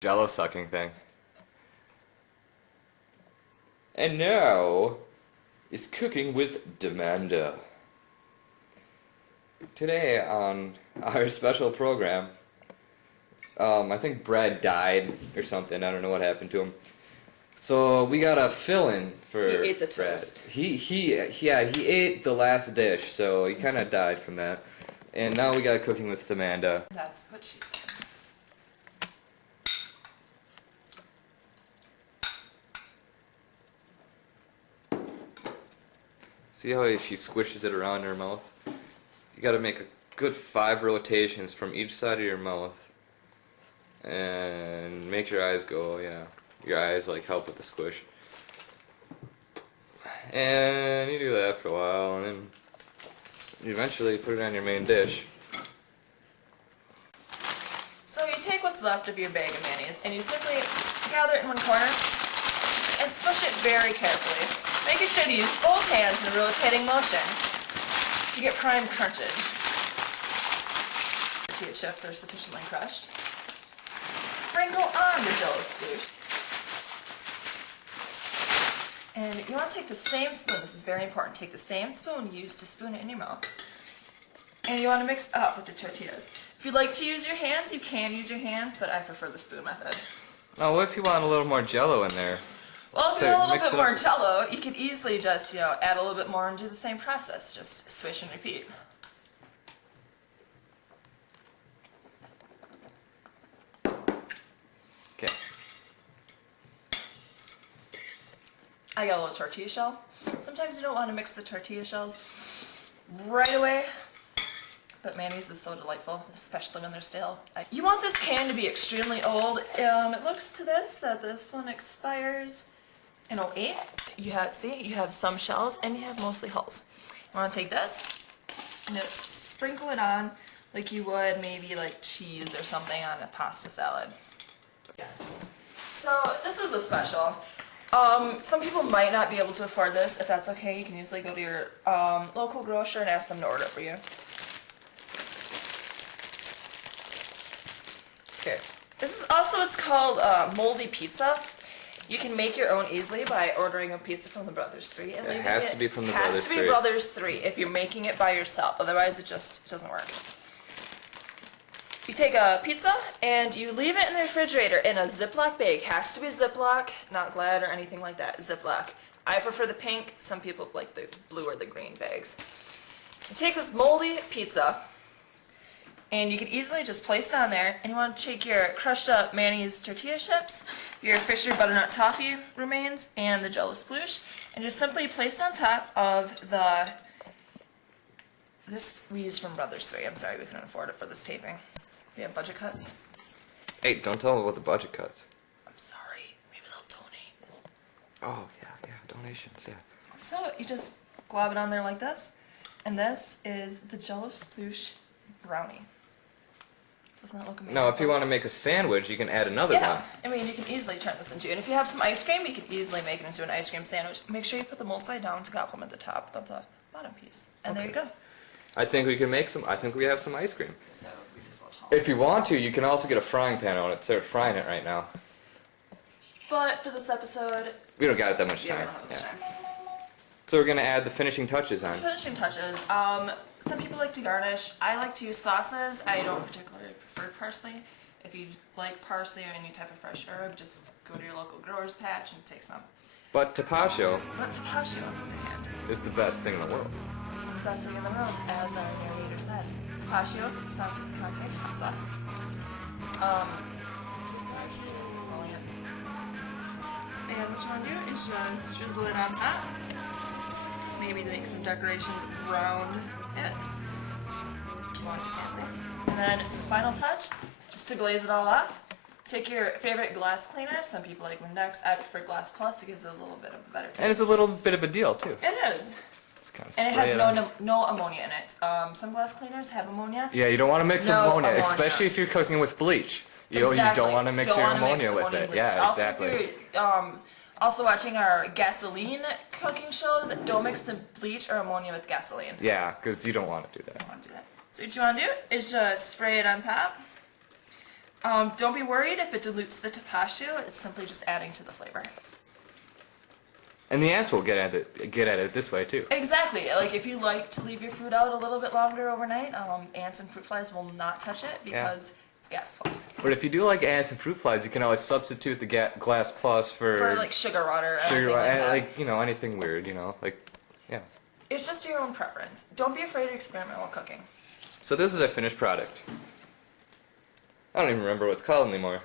Jello sucking thing. And now is cooking with Demanda. Today on our special program, I think Brad died or something. I don't know what happened to him. So we got a fill-in for He ate the Brad. toast. He ate the last dish, so he kind of died from that. And now we got cooking with Demanda. That's what she said. See how she squishes it around her mouth? You gotta make a good 5 rotations from each side of your mouth. And make your eyes go, yeah. Your eyes like help with the squish. And you do that for a while, and then you eventually put it on your main dish. So you take what's left of your bag of mayonnaise and you simply gather it in one corner and smush it very carefully, making sure to use both hands in a rotating motion to get prime crunchage. Tortilla chips are sufficiently crushed. Sprinkle on your Jello sploosh. And you want to take the same spoon, this is very important, take the same spoon you used to spoon it in your mouth. And you want to mix it up with the tortillas. If you'd like to use your hands, you can use your hands, but I prefer the spoon method. Now what if you want a little more Jello in there? Well, if you want a little bit more Jello, you can easily just, add a little bit more and do the same process. Just swish and repeat. Okay. I got a little tortilla shell. Sometimes you don't want to mix the tortilla shells right away, but mayonnaise is so delightful, especially when they're stale. You want this can to be extremely old. It looks to this that this one expires in 08. You have some shells and you have mostly hulls. You want to take this and just sprinkle it on like you would maybe like cheese or something on a pasta salad. Yes. So this is a special. Some people might not be able to afford this. If that's okay, you can usually go to your local grocer and ask them to order it for you. Okay. This is also, it's called moldy pizza. You can make your own easily by ordering a pizza from the Brothers 3. And It has to be from the Brothers 3. Brothers It has to 3. be Brothers 3 if you're making it by yourself. Otherwise, it just doesn't work. You take a pizza and you leave it in the refrigerator in a Ziploc bag. Has to be Ziploc, not Glad or anything like that. Ziploc. I prefer the pink. Some people like the blue or the green bags. You take this moldy pizza and you can easily just place it on there, and you want to take your crushed up mayonnaise tortilla chips, your Fisher butternut toffee remains, and the Jello sploosh, and just simply place it on top of this we used from Brothers 3. I'm sorry we couldn't afford it for this taping. We have budget cuts. Hey, don't tell them about the budget cuts. I'm sorry, maybe they'll donate. Oh, yeah, donations, yeah. So you just glob it on there like this, and this is the Jello sploosh brownie. Doesn't that look amazing? Now, if you want to make a sandwich, you can add another one. Yeah, I mean, you can easily turn this into, and if you have some ice cream, you can easily make it into an ice cream sandwich. Make sure you put the mold side down to complement the top of the bottom piece. And there you go. I think we can make some, I think we have some ice cream. So we just will talk. If you want to, you can also get a frying pan on it. Start frying it right now. But for this episode, We don't got that much yeah, we time. don't have much time. So we're going to add the finishing touches on. Finishing touches. Some people like to garnish. I like to use sauces. I don't particularly prefer parsley. If you like parsley or any type of fresh herb, just go to your local grower's patch and take some. But tapatio But tapatio, on the other hand, is the best thing in the world. it's the best thing in the world, as our narrator said. Tapatio, salsa picante, hot sauce. And what you want to do is just drizzle it on top. Maybe to make some decorations around it. You want it fancy. And then the final touch, just to glaze it all off, take your favorite glass cleaner. Some people like Windex. I prefer Glass Plus. It gives it a little bit of a better taste. And it's a little bit of a deal, too. It is. Just kind of And it has spray no ammonia in it. Some glass cleaners have ammonia. Yeah, you don't want to mix No ammonia, ammonia. especially if you're cooking with bleach. You Exactly. don't want to mix Don't your wanna mix ammonia with ammonia it. bleach. Yeah, Also, exactly. if you're, also watching our gasoline cooking shows, don't mix the bleach or ammonia with gasoline. Yeah, because you don't want to do that. Don't want to do that. So what you want to do is just spray it on top. Don't be worried if it dilutes the tapashu. It's simply just adding to the flavor. And the ants will get at it this way too. Exactly. Like if you like to leave your food out a little bit longer overnight, ants and fruit flies will not touch it because it's gas plus. But if you do like ants and fruit flies, you can always substitute the glass plus for like sugar water. Or sugar, anything like that. like you know, anything weird, you know, like yeah. It's just your own preference. Don't be afraid to experiment while cooking. So this is a finished product. I don't even remember what it's called anymore.